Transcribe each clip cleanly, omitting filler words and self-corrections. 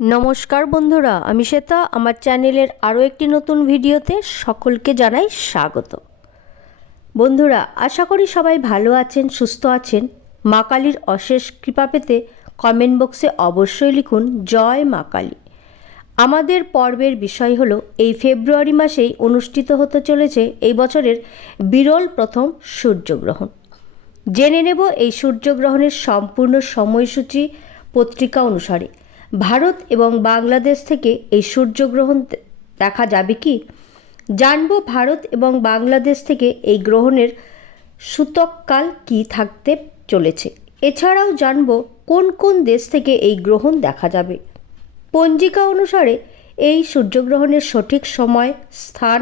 নমস্কার বন্ধুরা, আমি শ্বেতা। আমার চ্যানেলের আরও একটি নতুন ভিডিওতে সকলকে জানাই স্বাগত। বন্ধুরা, আশা করি সবাই ভালো আছেন, সুস্থ আছেন। মা কালীর অশেষ কৃপা পেতে কমেন্ট বক্সে অবশ্যই লিখুন জয় মা কালী। আমাদের পর্বের বিষয় হলো এই ফেব্রুয়ারি মাসেই অনুষ্ঠিত হতে চলেছে এই বছরের বিরল প্রথম সূর্যগ্রহণ। জেনে নেব এই সূর্যগ্রহণের সম্পূর্ণ সময়সূচি পত্রিকা অনুসারে। ভারত এবং বাংলাদেশ থেকে এই সূর্যগ্রহণ দেখা যাবে কি জানব। ভারত এবং বাংলাদেশ থেকে এই গ্রহণের সূতককাল কি থাকতে চলেছে। এছাড়াও জানব কোন কোন দেশ থেকে এই গ্রহণ দেখা যাবে। পঞ্জিকা অনুসারে এই সূর্যগ্রহণের সঠিক সময়, স্থান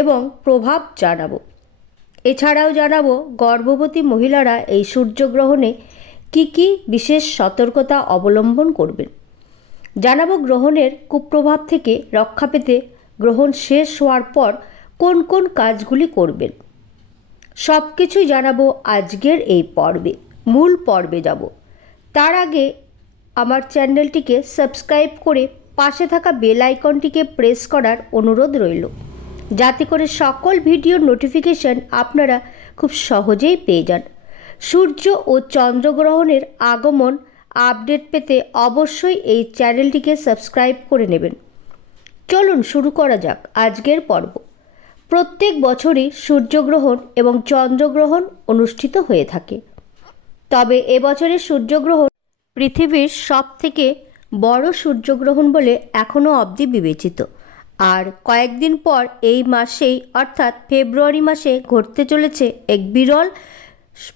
এবং প্রভাব জানাবো। এছাড়াও জানাবো গর্ভবতী মহিলারা এই সূর্যগ্রহণে কি বিশেষ সতর্কতা অবলম্বন করবেন। জানাবো গ্রহণের কুপ্রভাব থেকে রক্ষা পেতে গ্রহণ শেষ হওয়ার পর কোন কোন কাজগুলি করবেন। সব কিছুই জানাবো আজকের এই পর্বে। মূল পর্বে যাব তার আগে আমার চ্যানেলটিকে সাবস্ক্রাইব করে পাশে থাকা বেল আইকনটিকে প্রেস করার অনুরোধ রইল, যাতে করে সকল ভিডিওর নোটিফিকেশন আপনারা খুব সহজেই পেয়ে যান। সূর্য ও চন্দ্রগ্রহণের আগমন আপডেট পেতে অবশ্যই এই চ্যানেলটিকে সাবস্ক্রাইব করে নেবেন। চলুন শুরু করা যাক আজকের পর্ব। প্রত্যেক বছরই সূর্যগ্রহণ এবং চন্দ্রগ্রহণ অনুষ্ঠিত হয়ে থাকে, তবে এবছরের সূর্যগ্রহণ পৃথিবীর সবথেকে বড় সূর্যগ্রহণ বলে এখনও অবধি বিবেচিত। আর কয়েকদিন পর এই মাসেই অর্থাৎ ফেব্রুয়ারি মাসে ঘটতে চলেছে এক বিরল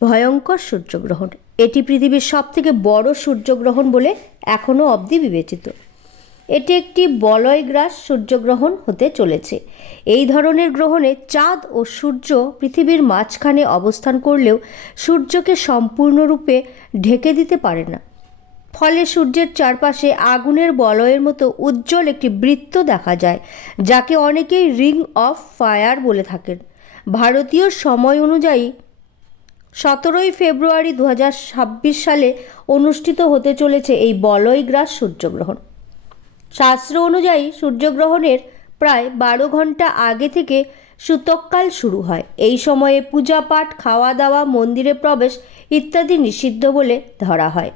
ভয়ঙ্কর সূর্যগ্রহণ। এটি পৃথিবীর সবথেকে বড় সূর্যগ্রহণ বলে এখনও অবধি বিবেচিত। এটি একটি বলয়গ্রাস সূর্যগ্রহণ হতে চলেছে। এই ধরনের গ্রহণে চাঁদ ও সূর্য পৃথিবীর মাঝখানে অবস্থান করলেও সূর্যকে সম্পূর্ণরূপে ঢেকে দিতে পারে না। ফলে সূর্যের চারপাশে আগুনের বলয়ের মতো উজ্জ্বল একটি বৃত্ত দেখা যায়, যাকে অনেকেই রিং অফ ফায়ার বলে থাকেন। ভারতীয় সময় অনুযায়ী 17 ফেব্রুয়ারি 2026 সালে অনুষ্ঠিত হতে চলেছে এই বলয়গ্রাস সূর্যগ্রহণ। শাস্ত্র অনুযায়ী সূর্যগ্রহণের প্রায় 12 ঘন্টা আগে থেকে সূতককাল শুরু হয়। এই সময়ে পূজা পাঠ, খাওয়া দাওয়া, মন্দিরে প্রবেশ ইত্যাদি নিষিদ্ধ বলে ধরা হয়।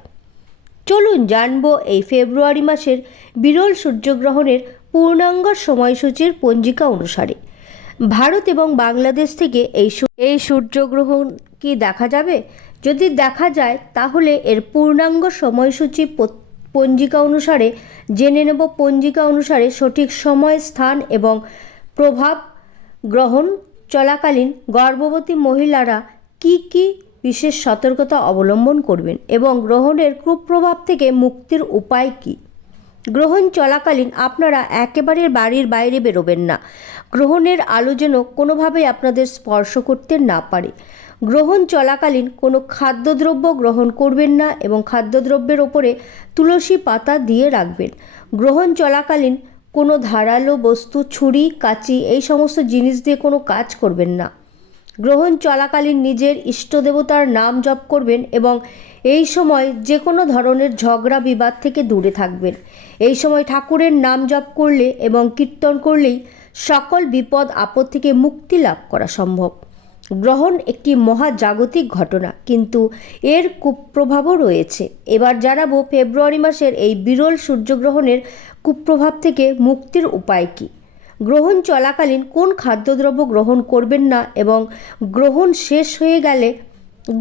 চলুন জানব এই ফেব্রুয়ারি মাসের বিরল সূর্যগ্রহণের পূর্ণাঙ্গ সময়সূচির পঞ্জিকা অনুসারে। ভারত এবং বাংলাদেশ থেকে এই সূর্যগ্রহণ কি দেখা যাবে? যদি দেখা যায় তাহলে এর পূর্ণাঙ্গ সময়সূচি পঞ্জিকা অনুসারে জেনে নেব। পঞ্জিকা অনুসারে সঠিক সময়, স্থান এবং প্রভাব, গ্রহণ চলাকালীন গর্ভবতী মহিলারা কি বিশেষ সতর্কতা অবলম্বন করবেন এবং গ্রহণের কুপ্রভাব থেকে মুক্তির উপায় কী। গ্রহণ চলাকালীন আপনারা একেবারে বাড়ির বাইরে বেরোবেন না। গ্রহণের আলো যেন কোনোভাবেই আপনাদের স্পর্শ করতে না পারে। গ্রহণ চলাকালীন কোনো খাদ্যদ্রব্য গ্রহণ করবেন না এবং খাদ্যদ্রব্যের ওপরে তুলসী পাতা দিয়ে রাখবেন। গ্রহণ চলাকালীন কোনো ধারালো বস্তু, ছুরি, কাঁচি এই সমস্ত জিনিস দিয়ে কোনো কাজ করবেন না। গ্রহণ চলাকালীন নিজের ইষ্ট দেবতার নাম জপ করবেন এবং এই সময় যে কোনো ধরনের ঝগড়া বিবাদ থেকে দূরে থাকবেন। এই সময় ঠাকুরের নাম জপ করলে এবং কীর্তন করলেই সকল বিপদ আপদ থেকে মুক্তি লাভ করা সম্ভব। গ্রহণ একটি মহাজাগতিক ঘটনা, কিন্তু এর কুপ্রভাবও রয়েছে। এবার জানাবো ফেব্রুয়ারি মাসের এই বিরল সূর্যগ্রহণের কুপ্রভাব থেকে মুক্তির উপায় কী। গ্রহণ চলাকালীন কোন খাদ্যদ্রব্য গ্রহণ করবেন না এবং গ্রহণ শেষ হয়ে গেলে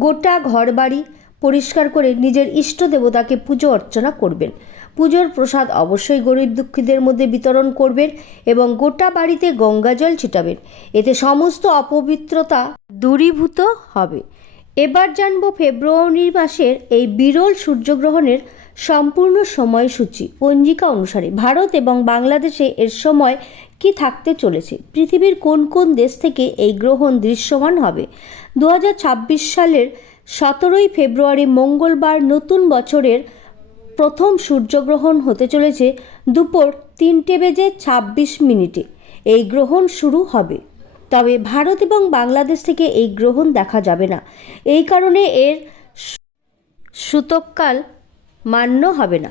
গোটা ঘরবাড়ি পরিষ্কার করে নিজের ইষ্ট দেবতাকে পুজো অর্চনা করবেন। পুজোর প্রসাদ অবশ্যই গরিব দুঃখীদের মধ্যে বিতরণ করবেন এবং গোটা বাড়িতে গঙ্গা জল ছিটাবেন। এতে সমস্ত অপবিত্রতা দূরীভূত হবে। এবার জানব ফেব্রুয়ারি মাসের এই বিরল সূর্যগ্রহণের সম্পূর্ণ সময়সূচি পঞ্জিকা অনুসারে। ভারত এবং বাংলাদেশে এর সময় কি থাকতে চলেছে। পৃথিবীর কোন কোন দেশ থেকে এই গ্রহণ দৃশ্যমান হবে। 2026 সালের 17 ফেব্রুয়ারি মঙ্গলবার নতুন বছরের প্রথম সূর্যগ্রহণ হতে চলেছে দুপুর 3:26 এই গ্রহণ শুরু হবে। তবে ভারত এবং বাংলাদেশ থেকে এই গ্রহণ দেখা যাবে না। এই কারণে এর সূতককাল মান্য হবে না।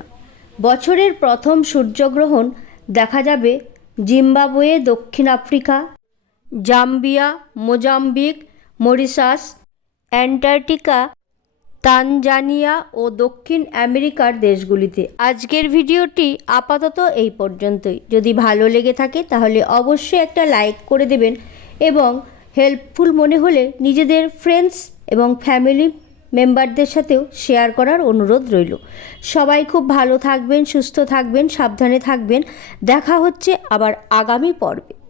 বছরের প্রথম সূর্যগ্রহণ দেখা যাবে জিম্বাবুয়ে, দক্ষিণ Africa, Zambia, Mozambique, Mauritius, Antarctica, Tanzania ও দক্ষিণ আমেরিকার দেশগুলিতে। আজকের ভিডিওটি আপাতত এই পর্যন্তই। যদি ভালো লেগে থাকে তাহলে অবশ্যই একটা লাইক করে দেবেন এবং হেল্পফুল মনে হলে নিজেদের ফ্রেন্ডস এবং ফ্যামিলি মেম্বারদের সাথেও শেয়ার করার অনুরোধ রইল। সবাই খুব ভালো থাকবেন, সুস্থ থাকবেন, সাবধানে থাকবেন। দেখা হচ্ছে আবার আগামী পর্বে।